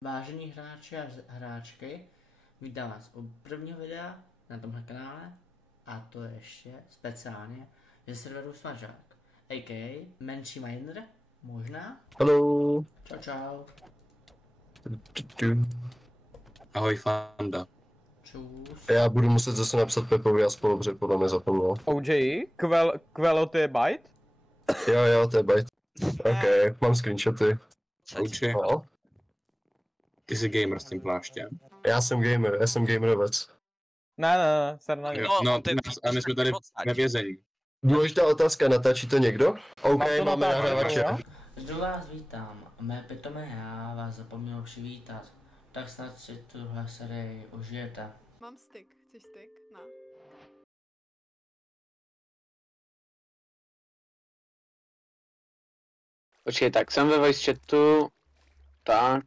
Vážení hráči a hráčky, vítám vás u prvního videa na tomhle kanále a to ještě speciálně ze serveru Smažák, a.k.a. menší miner, možná? Hello. Čau čau. Ahoj Fanda. Čus. Já budu muset zase napsat Pepovi a spolu, protože podle mě zapomněl. OJ, Kvelo to je byte? Jo, to je byte. Ok, mám screenshoty. Uči, No. ty jsi gamer s tím pláštěm. Já jsem gamerovec. Ne, srna. No, a my jsme tady ve vězení. Důležitá otázka, natáčí to někdo? OK, Mám to máme natáčet, nahrávače. jo? Zdu vás vítám a mé pitomé já vás zapomněl přivítat, tak snad si tuhle sérii užijete. Mám stick. Chceš stick? Ne. Počkej, tak jsem ve voice chatu, tak.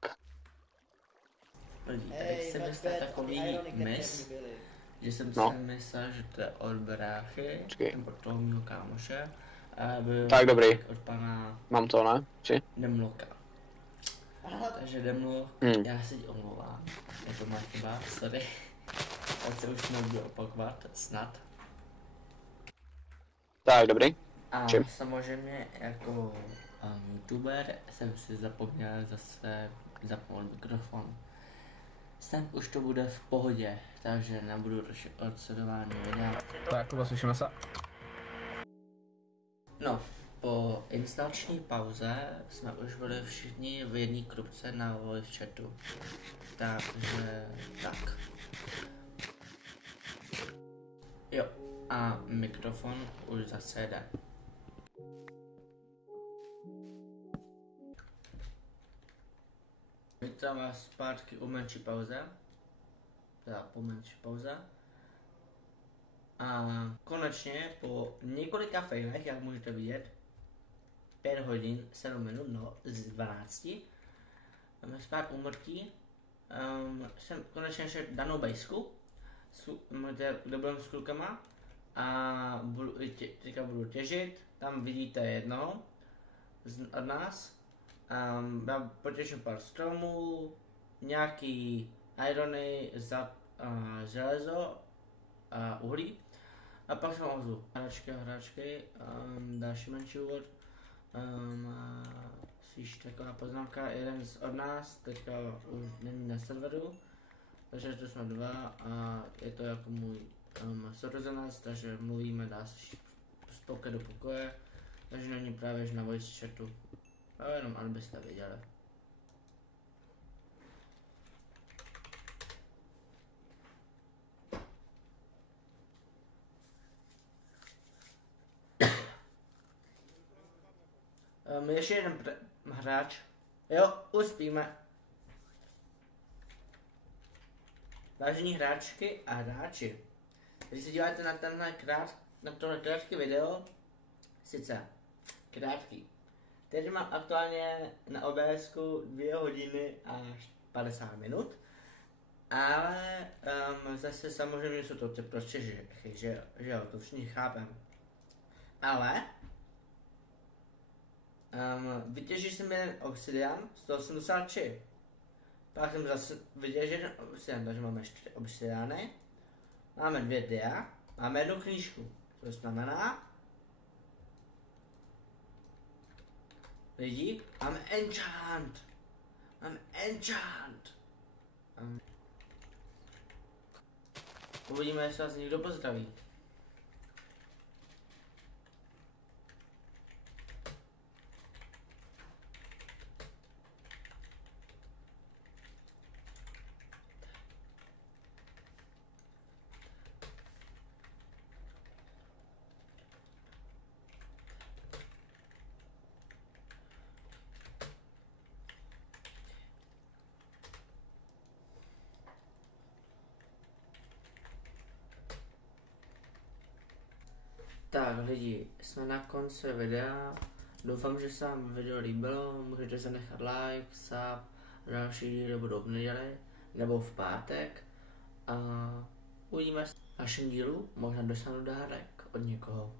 Lidi, tady jsem dostal takový mis, že jsem No. si myslel, že to je od bráchy, Počkej. nebo od toho mýho kámoše, a byl Tak, dobrý. od pana Mám to, ne? Či? Demloka. Takže Demlok, já se ti omlouvám, je to má chyba, sorry. Ať se už nebudu opakovat, snad. Tak, dobrý. A Čím? samozřejmě jako youtuber jsem si zapomněl zase zapnout mikrofon. Snad už to bude v pohodě, takže nebudu rušit odsledování videa. Tak, to slyšíme se. No, po instalační pauze jsme už byli všichni v jedné krupce na voice chatu. Takže tak. Jo, a mikrofon už zase jde. Vítám vás zpátky u menší pauze. Teda po menší pauze. A konečně po několika failech, jak můžete vidět, 5 hodin, 7 minut, no, z 12, máme spát úmrtí, jsem konečně šel danou bejsku, kde budeme s klukama a teďka budu těžit, tam vidíte jednoho od nás, já potěším pár stromů, nějaký irony, železo a uhlí. A pak jsem ozvu hráčky, další menší úvod, spíš taková poznámka, jeden od nás teďka už není na serveru, takže to jsme dva a je to jako můj sourozenec, takže mluvíme, dá se z pokoje do pokoje, takže není právě na voice chatu, a jenom abyste věděli. Ještě jeden hráč. Jo, uspíme. Vážení hráčky a hráči, když se díváte na tohle krátký video, sice krátký, teď mám aktuálně na OBSku 2 hodiny a 50 minut, ale zase samozřejmě jsou to ty prostě že jo, to všichni chápem. Ale vytěžil jsem jeden obsidian, 183. Pak jsem zase vytěžil jeden obsidian, takže máme 4 obsidiany. Máme 2 dia, máme jednu knížku. To znamená, lidi, máme enchant. Máme enchant. Uvidíme, jestli vás někdo pozdraví. Tak lidi, jsme na konci videa, doufám, že se vám video líbilo, můžete zanechat like, sub, další díly budou v neděli nebo v pátek a uvidíme se v dalším dílu, možná dostanu dárek od někoho.